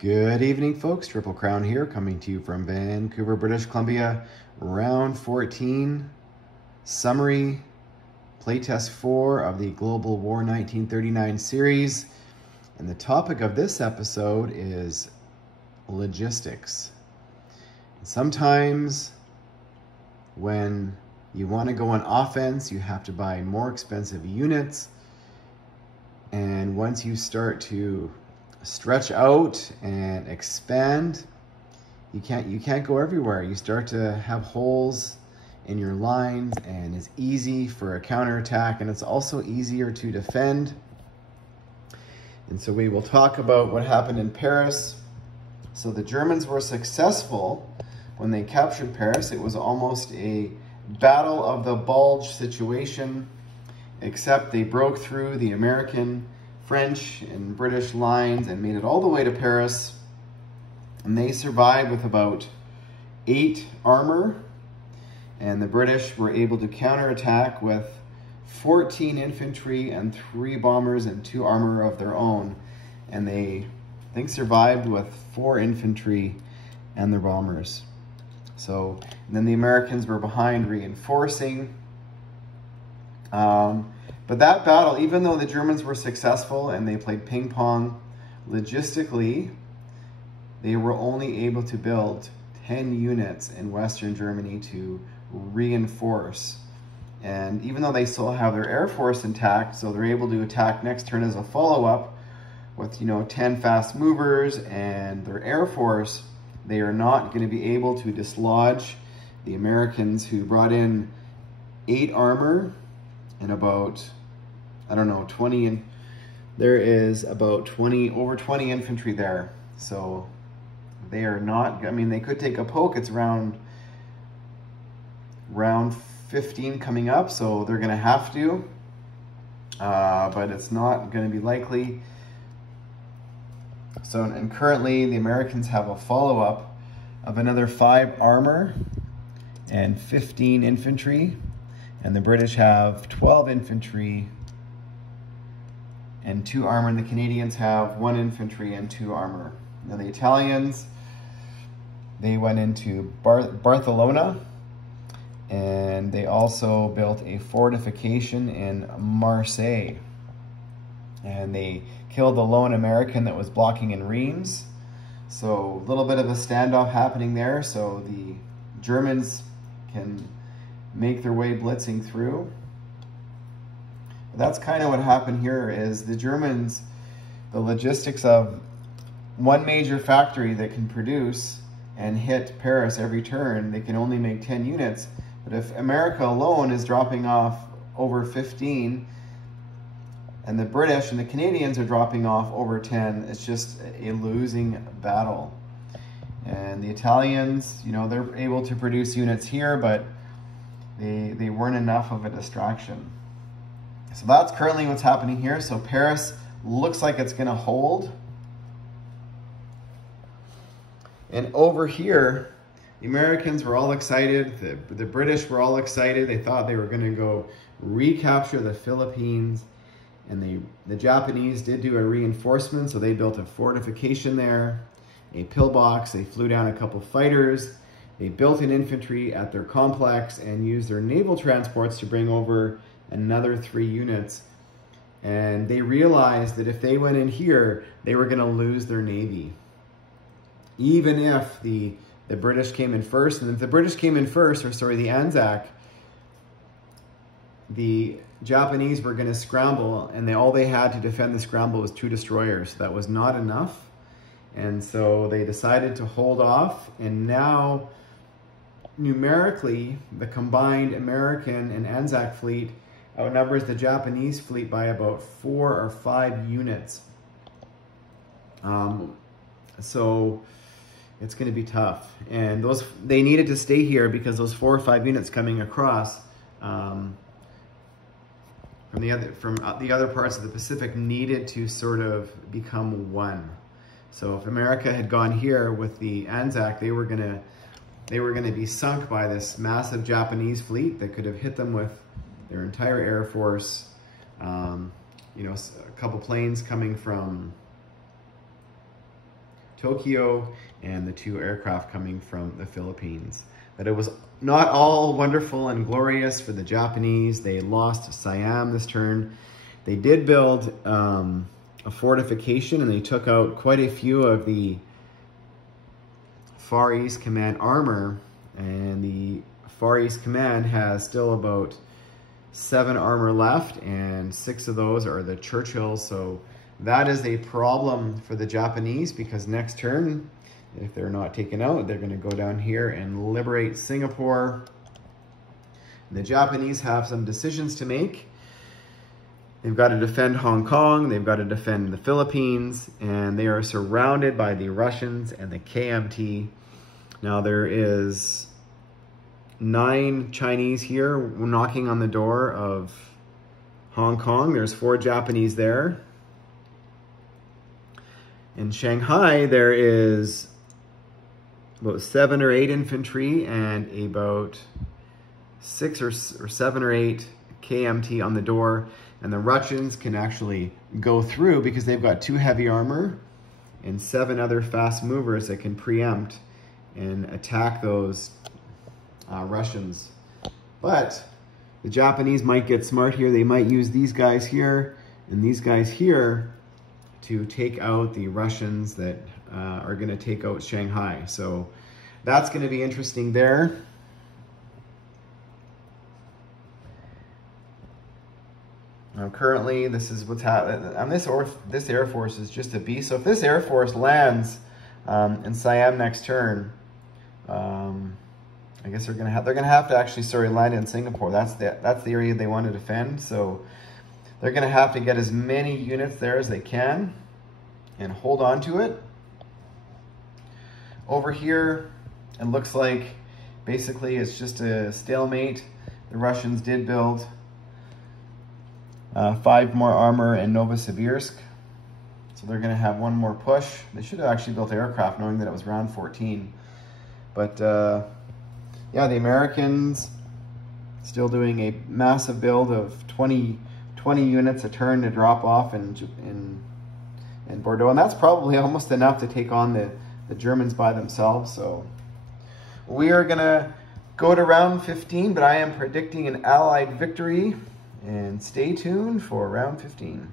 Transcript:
Good evening, folks. Triple Crown here, coming to you from Vancouver, British Columbia. Round 14, summary, playtest 4 of the Global War 1939 series. And the topic of this episode is logistics. Sometimes when you want to go on offense, you have to buy more expensive units. And once you start to stretch out and expand, you can't go everywhere. You start to have holes in your lines, and it's easy for a counterattack, and it's also easier to defend. And so we will talk about what happened in Paris. So the Germans were successful when they captured Paris. It was almost a battle of the bulge situation, except they broke through the American, French, and British lines and made it all the way to Paris. And they survived with about 8 armor, and the British were able to counterattack with 14 infantry and 3 bombers and 2 armor of their own. And they, I think, survived with 4 infantry and their bombers. So, and then the Americans were behind reinforcing. But that battle, even though the Germans were successful and they played ping pong, logistically, they were only able to build 10 units in Western Germany to reinforce. And even though they still have their Air Force intact, so they're able to attack next turn as a follow-up with, 10 fast movers and their Air Force, they are not going to be able to dislodge the Americans, who brought in 8 armor and about, 20, and there is about over 20 infantry there. So they are not, they could take a poke. It's round 15 coming up, so they're going to have to, but it's not going to be likely. So, and currently the Americans have a follow-up of another 5 armor and 15 infantry, and the British have 12 infantry and 2 armor, and the Canadians have 1 infantry and 2 armor. Now the Italians, they went into Barcelona, and they also built a fortification in Marseille. And they killed the lone American that was blocking in Reims. So a little bit of a standoff happening there, so the Germans can make their way blitzing through. But that's kind of what happened here. Is the Germans, the logistics of one major factory that can produce and hit Paris every turn, they can only make 10 units. But if America alone is dropping off over 15, and the British and the Canadians are dropping off over 10, it's just a losing battle. And the Italians, they're able to produce units here, but they weren't enough of a distraction. So that's currently what's happening here. So Paris looks like it's going to hold. And over here, the Americans were all excited. The British were all excited. They thought they were going to go recapture the Philippines. And the Japanese did do a reinforcement, so they built a fortification there, a pillbox. They flew down a couple fighters. They built an infantry at their complex and used their naval transports to bring over another 3 units. And they realized that if they went in here, they were going to lose their navy. Even if the British came in first. And if the British came in first, the Anzac, the Japanese were going to scramble, and all they had to defend the scramble was 2 destroyers. That was not enough. And so they decided to hold off, and now numerically, the combined American and Anzac fleet outnumbers the Japanese fleet by about 4 or 5 units. So it's going to be tough. And they needed to stay here because those 4 or 5 units coming across from the other parts of the Pacific needed to sort of become one. So if America had gone here with the Anzac, they were going to be sunk by this massive Japanese fleet that could have hit them with their entire Air Force. A couple planes coming from Tokyo and the 2 aircraft coming from the Philippines. That it was not all wonderful and glorious for the Japanese. They lost Siam this turn. They did build a fortification, and they took out quite a few of the Far East Command armor, and the Far East Command has still about 7 armor left, and 6 of those are the Churchills. So that is a problem for the Japanese, because next turn, if they're not taken out, they're going to go down here and liberate Singapore. And the Japanese have some decisions to make. They've got to defend Hong Kong, they've got to defend the Philippines, and they are surrounded by the Russians and the KMT. Now there is 9 Chinese here knocking on the door of Hong Kong. There's 4 Japanese there. In Shanghai, there is about 7 or 8 infantry and about 6 or 7 or 8 KMT on the door. And the Russians can actually go through because they've got 2 heavy armor and 7 other fast movers that can preempt and attack those Russians. But the Japanese might get smart here. They might use these guys here and these guys here to take out the Russians that are going to take out Shanghai. So that's going to be interesting there. Currently, this is what's happening. This Air Force is just a beast. So if this Air Force lands in Siam next turn, I guess they're gonna have to actually land in Singapore. That's the area they want to defend. So they're gonna have to get as many units there as they can and hold on to it. Over here, it looks like basically it's just a stalemate. The Russians did build 5 more armor in Novosibirsk. So they're going to have 1 more push. They should have actually built aircraft knowing that it was round 14. But yeah, the Americans still doing a massive build of 20 units a turn to drop off in Bordeaux. And that's probably almost enough to take on the Germans by themselves. So we are going to go to round 15, but I am predicting an Allied victory. And stay tuned for round 15.